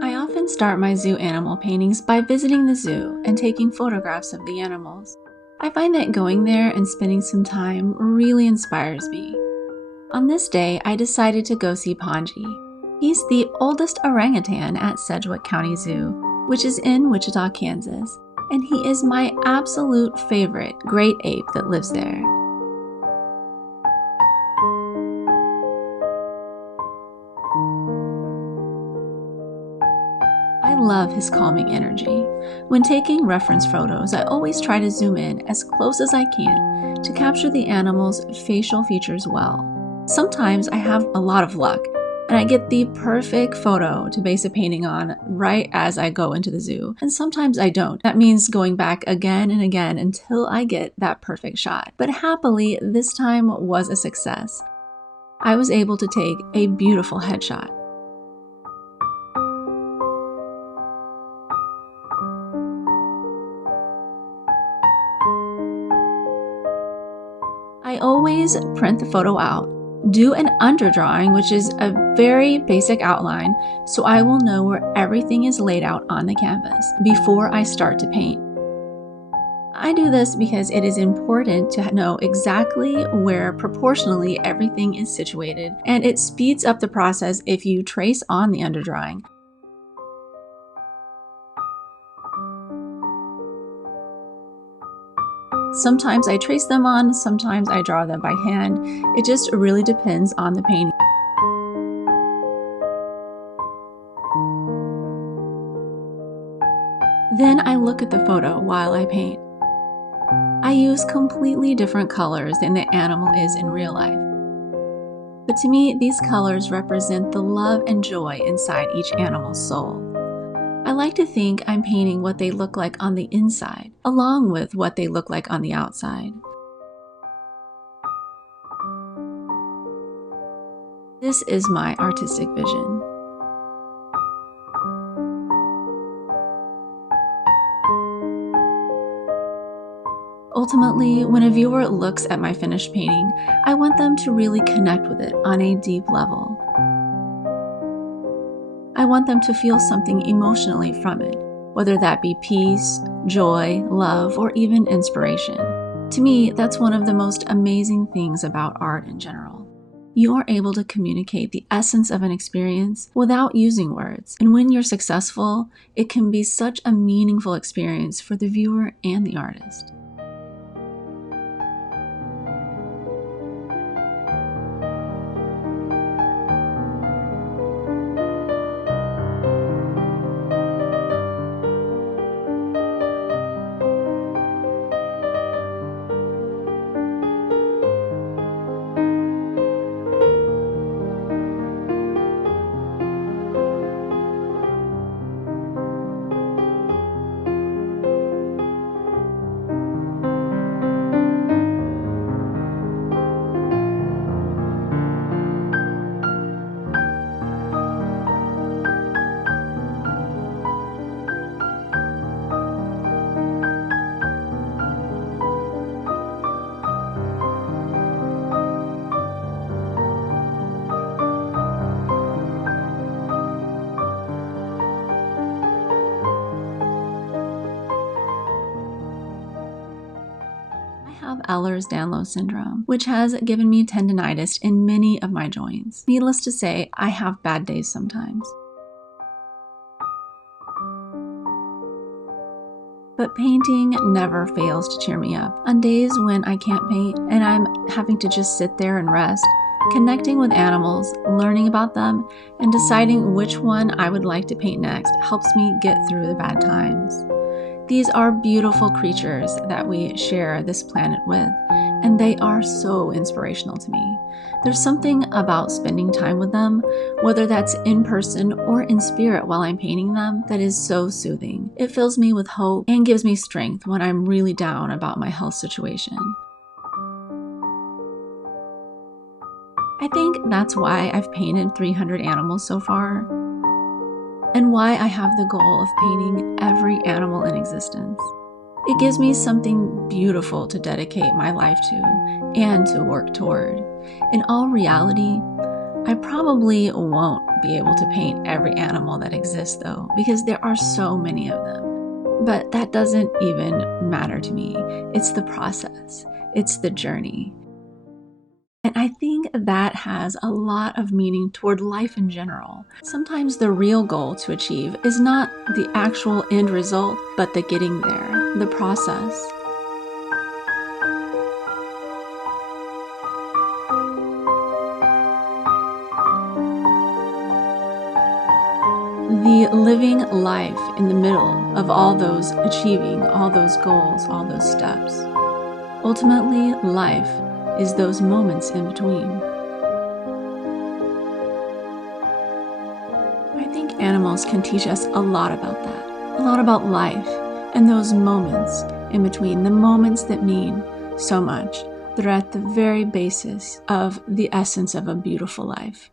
I often start my zoo animal paintings by visiting the zoo and taking photographs of the animals. I find that going there and spending some time really inspires me. On this day, I decided to go see Panji. He's the oldest orangutan at Sedgwick County Zoo, which is in Wichita, Kansas, and he is my absolute favorite great ape that lives there. I love his calming energy. When taking reference photos, I always try to zoom in as close as I can to capture the animal's facial features well. Sometimes I have a lot of luck, and I get the perfect photo to base a painting on right as I go into the zoo, and sometimes I don't. That means going back again and again until I get that perfect shot. But happily, this time was a success. I was able to take a beautiful headshot. I always print the photo out, do an underdrawing, which is a very basic outline, so I will know where everything is laid out on the canvas before I start to paint. I do this because it is important to know exactly where proportionally everything is situated, and it speeds up the process if you trace on the underdrawing. Sometimes I trace them on, sometimes I draw them by hand. It just really depends on the painting. Then I look at the photo while I paint. I use completely different colors than the animal is in real life. But to me, these colors represent the love and joy inside each animal's soul. I like to think I'm painting what they look like on the inside, along with what they look like on the outside. This is my artistic vision. Ultimately, when a viewer looks at my finished painting, I want them to really connect with it on a deep level. I want them to feel something emotionally from it, whether that be peace, joy, love, or even inspiration. To me, that's one of the most amazing things about art in general. You are able to communicate the essence of an experience without using words, and when you're successful, it can be such a meaningful experience for the viewer and the artist. I have Ehlers-Danlos syndrome, which has given me tendinitis in many of my joints. Needless to say, I have bad days sometimes. But painting never fails to cheer me up. On days when I can't paint and I'm having to just sit there and rest, connecting with animals, learning about them, and deciding which one I would like to paint next helps me get through the bad times. These are beautiful creatures that we share this planet with, and they are so inspirational to me. There's something about spending time with them, whether that's in person or in spirit while I'm painting them, that is so soothing. It fills me with hope and gives me strength when I'm really down about my health situation. I think that's why I've painted 300 animals so far, and why I have the goal of painting every animal in existence. It gives me something beautiful to dedicate my life to and to work toward. In all reality, I probably won't be able to paint every animal that exists though, because there are so many of them. But that doesn't even matter to me. It's the process. It's the journey. And I think that has a lot of meaning toward life in general. Sometimes the real goal to achieve is not the actual end result, but the getting there, the process. The living life in the middle of all those achieving, all those goals, all those steps. Ultimately, life is those moments in between. I think animals can teach us a lot about that, a lot about life and those moments in between, the moments that mean so much, that are at the very basis of the essence of a beautiful life.